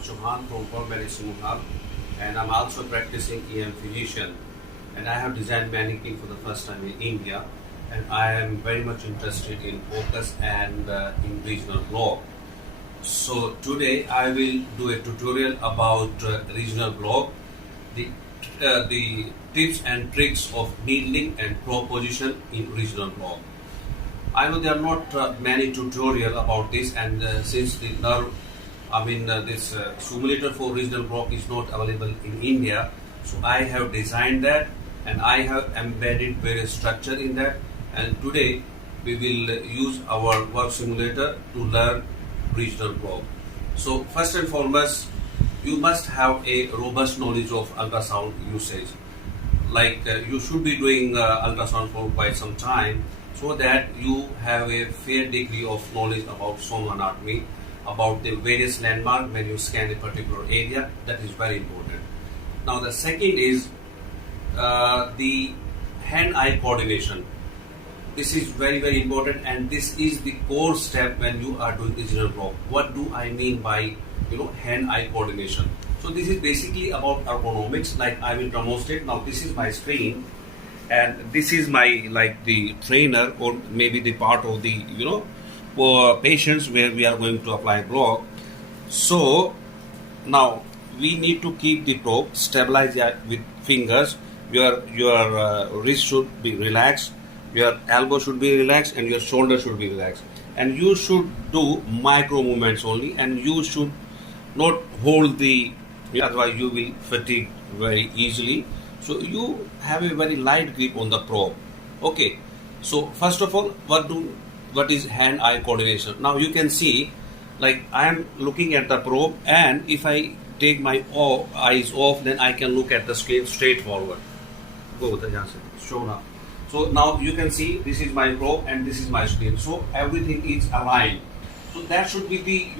Chauhan from Medisimuhub, and I'm also practicing EM physician. And I have designed mannequin for the first time in India, and I am very much interested in focus and in regional block. So today I will do a tutorial about regional block, the tips and tricks of needling and probe position in regional block. I know there are not many tutorial about this, and since the nerve, this simulator for regional block is not available in India, so I have designed that and I have embedded various structure in that. And today we will use our VERVE simulator to learn regional block. So first and foremost, you must have a robust knowledge of ultrasound usage. Like you should be doing ultrasound for quite some time, so that you have a fair degree of knowledge about sono anatomy, about the various landmarks when you scan a particular area. That is very important. Now the second is the hand-eye coordination. This is very important, and this is the core step when you are doing regional block. What do I mean by hand-eye coordination? So this is basically about ergonomics. Like I will demonstrate now. This is my screen, and this is my the trainer, or maybe the part of the for patients where we are going to apply block. So now we need to keep the probe stabilized with fingers. Your wrist should be relaxed, your elbow should be relaxed, and your shoulder should be relaxed. And you should do micro movements only, and you should not hold otherwise you will fatigue very easily. So you have a very light grip on the probe. Okay. So first of all, what is hand-eye coordination? Now you can see, like I am looking at the probe, and if I take my eyes off, then I can look at the screen straight forward. Go the show now. So now you can see this is my probe and this is my screen. So everything is aligned. So that should be the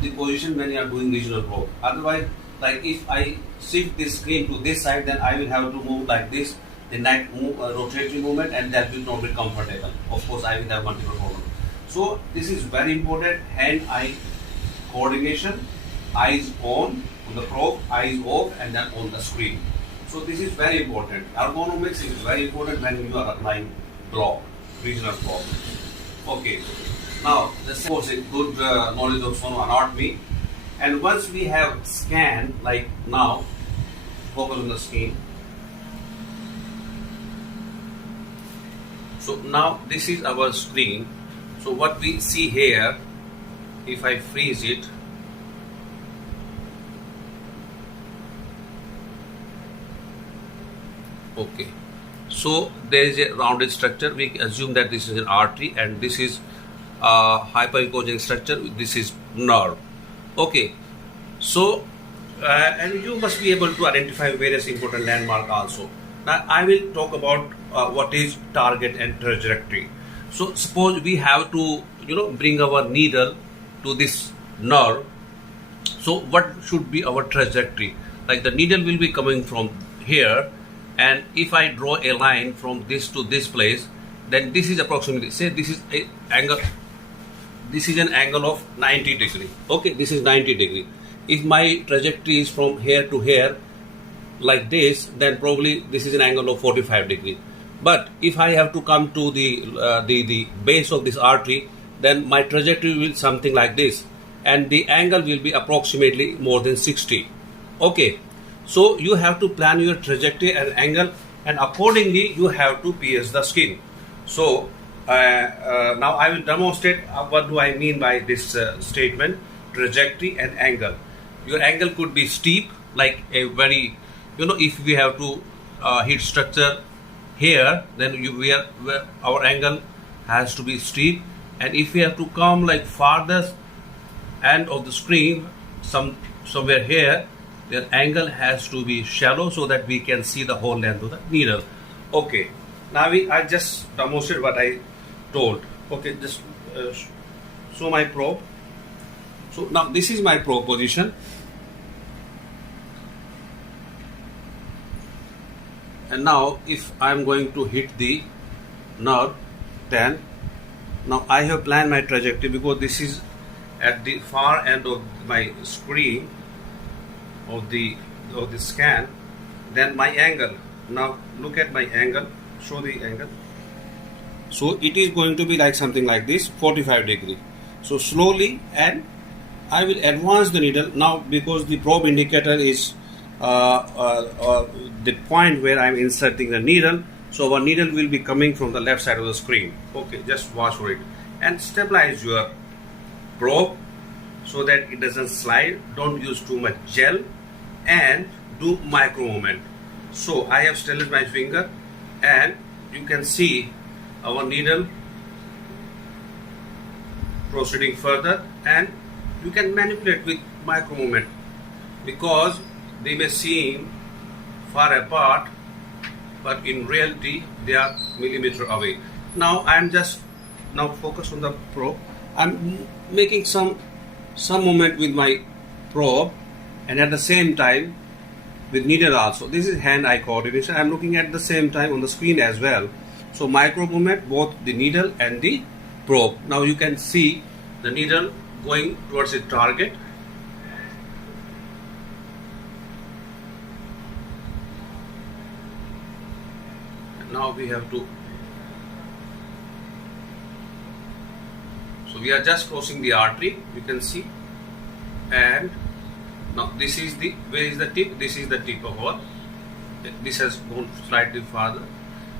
the position when you are doing regional probe. Otherwise, like if I shift this screen to this side, then I will have to move like this, the neck rotatory movement, and that will not be comfortable. Of course, I will have multiple problems. So this is very important. Hand-eye coordination, eyes on the probe, eyes off, and then on the screen. So this is very important. Ergonomics is very important when you are applying block, regional block. Okay. Now, this is a good knowledge of sono anatomy. And once we have scanned, like now, focus on the screen. So now this is our screen. So what we see here, if I freeze it, okay, so there is a rounded structure. We assume that this is an artery, and this is a hypoencoding structure. This is nerve. Okay, so and you must be able to identify various important landmarks also. Now I will talk about what is target and trajectory. So suppose we have to bring our needle to this nerve. So what should be our trajectory? Like the needle will be coming from here, and if I draw a line from this to this place, then this is approximately, say this is an angle. This is an angle of 90 degree. Okay, this is 90 degree. If my trajectory is from here to here, like this, then probably this is an angle of 45 degree. But if I have to come to the base of this artery, then my trajectory will be something like this, and the angle will be approximately more than 60. Okay, so you have to plan your trajectory and angle, and accordingly you have to pierce the skin. So now I will demonstrate what do I mean by this statement, trajectory and angle. Your angle could be steep, like a very, if we have to hit structure here, then our angle has to be steep. And if we have to come like farthest end of the screen, somewhere here, the angle has to be shallow so that we can see the whole length of the needle. Okay, now I just demonstrate what I told. Okay, just show my probe. So now this is my probe position, and now if I am going to hit the nerve, then now I have planned my trajectory, because this is at the far end of my screen. of the scan, then my angle. Now look at my angle. Show the angle. So it is going to be like something like this, 45 degree. So slowly, and I will advance the needle now, because the probe indicator is the point where I am inserting the needle. So our needle will be coming from the left side of the screen. Okay, just watch for it and stabilize your probe so that it doesn't slide. Don't use too much gel and do micro movement. So I have stabilized my finger, and you can see our needle proceeding further, and you can manipulate with micro movement because they may seem far apart, but in reality they are millimeter away. Now I am just now focused on the probe. I'm making some movement with my probe, and at the same time with needle also. This is hand-eye coordination. I'm looking at the same time on the screen as well. So micro movement, both the needle and the probe. Now you can see the needle going towards the target. Now we have to, so we are just crossing the artery, you can see, and now this is the, where is the tip? This is the tip of our, this has gone slightly farther,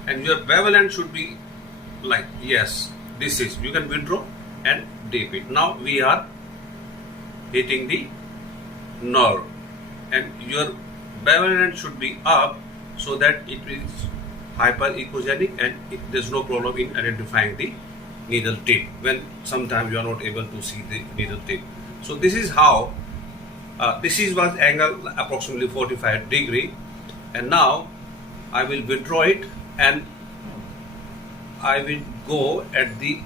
and your bevel end should be like, yes, this is, you can withdraw and dip it. Now we are hitting the nerve, and your bevel end should be up so that it is hyper-echogenic, and there's no problem in identifying the needle tip when sometimes you are not able to see the needle tip. So this is how, this is was angle approximately 45 degree, and now I will withdraw it and I will go at the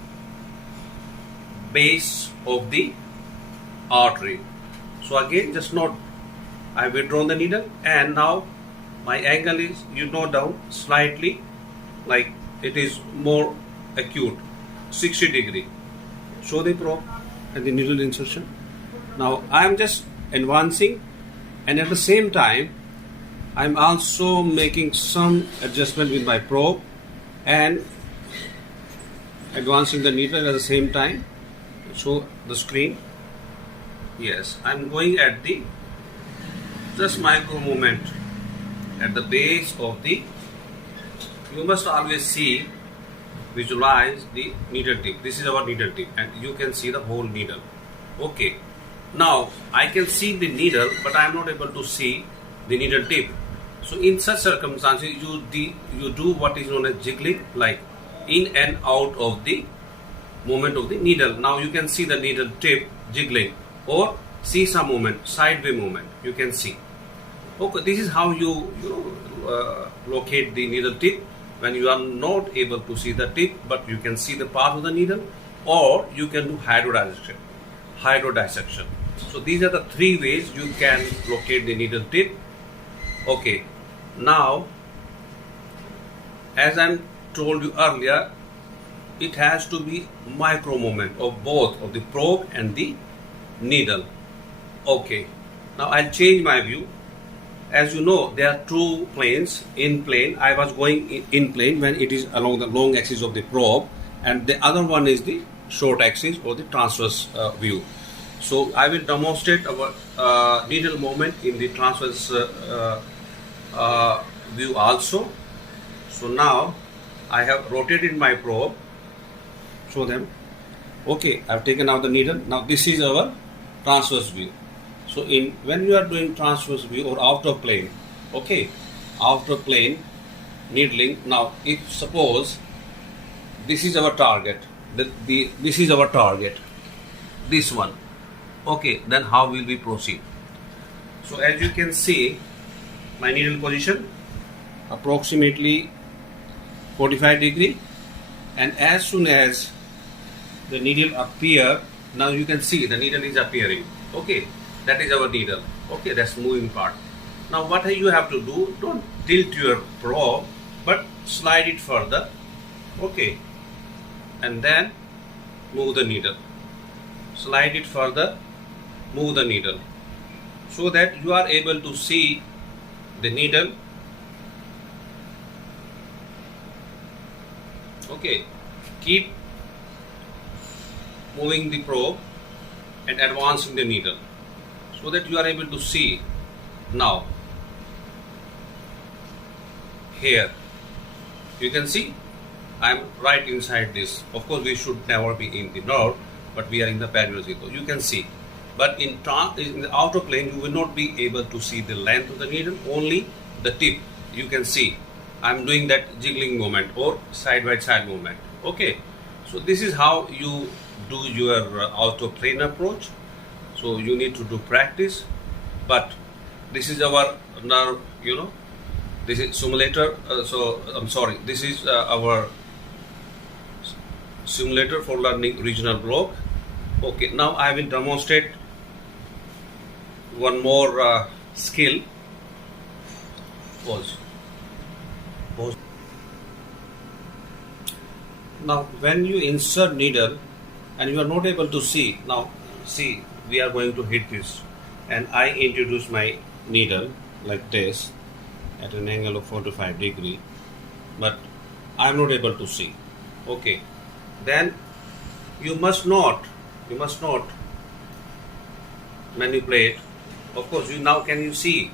base of the artery. So again, just note, I withdrawn the needle, and now my angle is, you know, down slightly, like it is more acute, 60 degree. Show the probe and the needle insertion. Now I am just advancing, and at the same time I am also making some adjustment with my probe and advancing the needle at the same time. Show the screen. Yes, I am going at the just micro movement at the base of the, you must always see, visualize the needle tip. This is our needle tip, and you can see the whole needle. Okay, now I can see the needle, but I am not able to see the needle tip. So in such circumstances, you do what is known as jiggling, like in and out of the movement of the needle. Now you can see the needle tip jiggling, or see some movement, sideway movement, you can see. Okay, this is how you locate the needle tip when you are not able to see the tip, but you can see the path of the needle, or you can do hydrodissection. So these are the three ways you can locate the needle tip. Okay, now as I told you earlier, it has to be micro movement of both of the probe and the needle. Okay, now I'll change my view. As you know, there are two planes. In plane, I was going in plane when it is along the long axis of the probe, and the other one is the short axis or the transverse view. So I will demonstrate our needle movement in the transverse view also. So now I have rotated my probe. Show them. Okay, I have taken out the needle. Now this is our transverse view. So when you are doing transverse view or outer plane, okay, outer plane needling. Now if suppose this is our target, this is our target, this one, okay, then how will we proceed? So as you can see, my needle position approximately 45 degree, and as soon as the needle appear, now you can see the needle is appearing. Okay, that is our needle. Okay, that's moving part. Now what you have to do, don't tilt your probe, but slide it further. Okay, and then move the needle. Slide it further, move the needle. so that you are able to see the needle. Okay, keep moving the probe and advancing the needle so that you are able to see. Now here you can see I am right inside this. Of course we should never be in the nerve, but we are in the periosito, you can see. But in the outer plane you will not be able to see the length of the needle, only the tip you can see. I am doing that jiggling movement or side by side movement. Okay, so this is how you do your outer plane approach. So you need to do practice, but this is our nerve, this is simulator. This is our simulator for learning regional block. Okay, now I will demonstrate one more skill. Pause. Now when you insert needle and you are not able to see, now see, we are going to hit this, and I introduce my needle like this at an angle of 45 degree, but I am not able to see. Okay, then you must not manipulate. Of course now can you see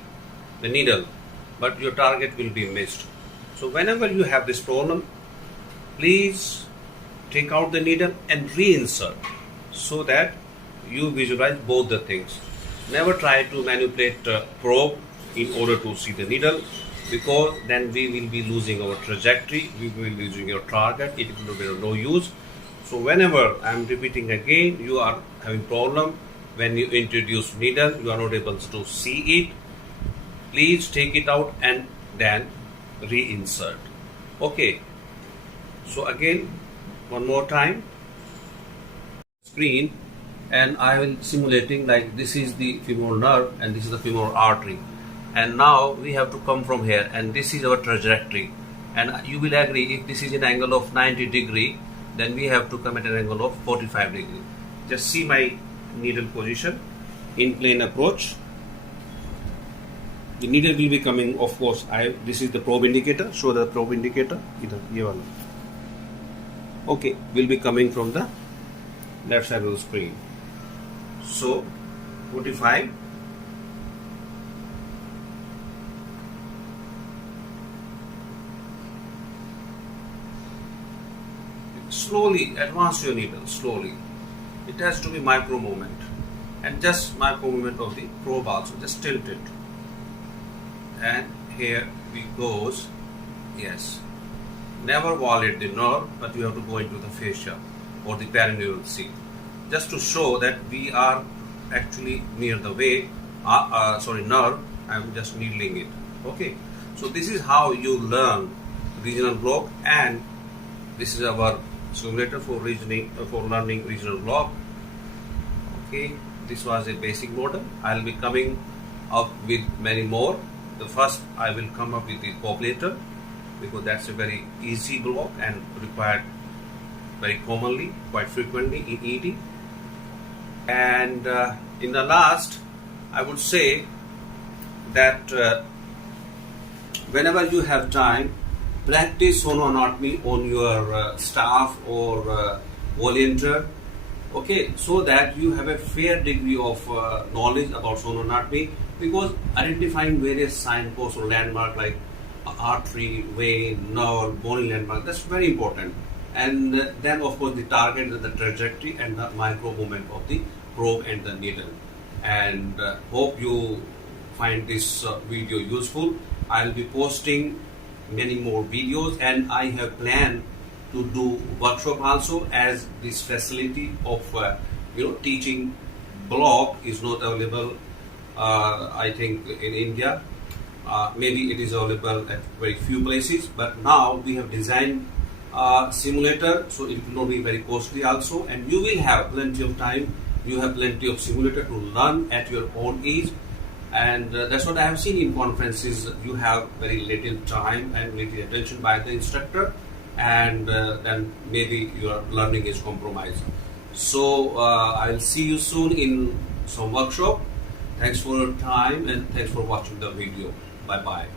the needle, but your target will be missed. So whenever you have this problem, please take out the needle and reinsert so that you visualize both the things. Never try to manipulate probe in order to see the needle, because then we will be losing our trajectory, we will be losing your target, it will be of no use. So whenever I am repeating again, you are having problem when you introduce needle, you are not able to see it, please take it out and then reinsert. Okay, so again one more time, screen, and I will simulating like this is the femoral nerve and this is the femoral artery, and now we have to come from here, and this is our trajectory, and you will agree if this is an angle of 90 degree, then we have to come at an angle of 45 degree. Just see my needle position in plane approach. The needle will be coming, of course, this is the probe indicator, show the probe indicator, okay, will be coming from the left side of the screen. So 45, slowly advance your needle, slowly. It has to be micro movement, and just micro movement of the probe also, just tilt it. And here we goes, yes. Never violate the nerve, but you have to go into the fascia or the perineural seat, just to show that we are actually near the nerve. I am just needling it. Okay, so this is how you learn regional block, and this is our simulator for learning regional block. Okay, this was a basic model. I will be coming up with many more. The first I will come up with the poplator, because that's a very easy block and required very commonly, quite frequently in ED. And in the last, I would say that whenever you have time, practice sonoanatomy on your staff or volunteer, okay, so that you have a fair degree of knowledge about sonoanatomy, because identifying various signposts or landmark like artery, vein, nerve, bony landmark, that's very important. And then of course the target is the trajectory and the micro movement of the probe and the needle. And hope you find this video useful. I'll be posting many more videos, and I have planned to do workshop also, as this facility of teaching block is not available I think in India. Maybe it is available at very few places, but now we have designed a simulator, so it will not be very costly also, and you will have plenty of time, you have plenty of simulator to learn at your own ease. And that's what I have seen in conferences. You have very little time and little attention by the instructor, and then maybe your learning is compromised. So I'll see you soon in some workshop, Thanks for your time and thanks for watching the video. Bye bye.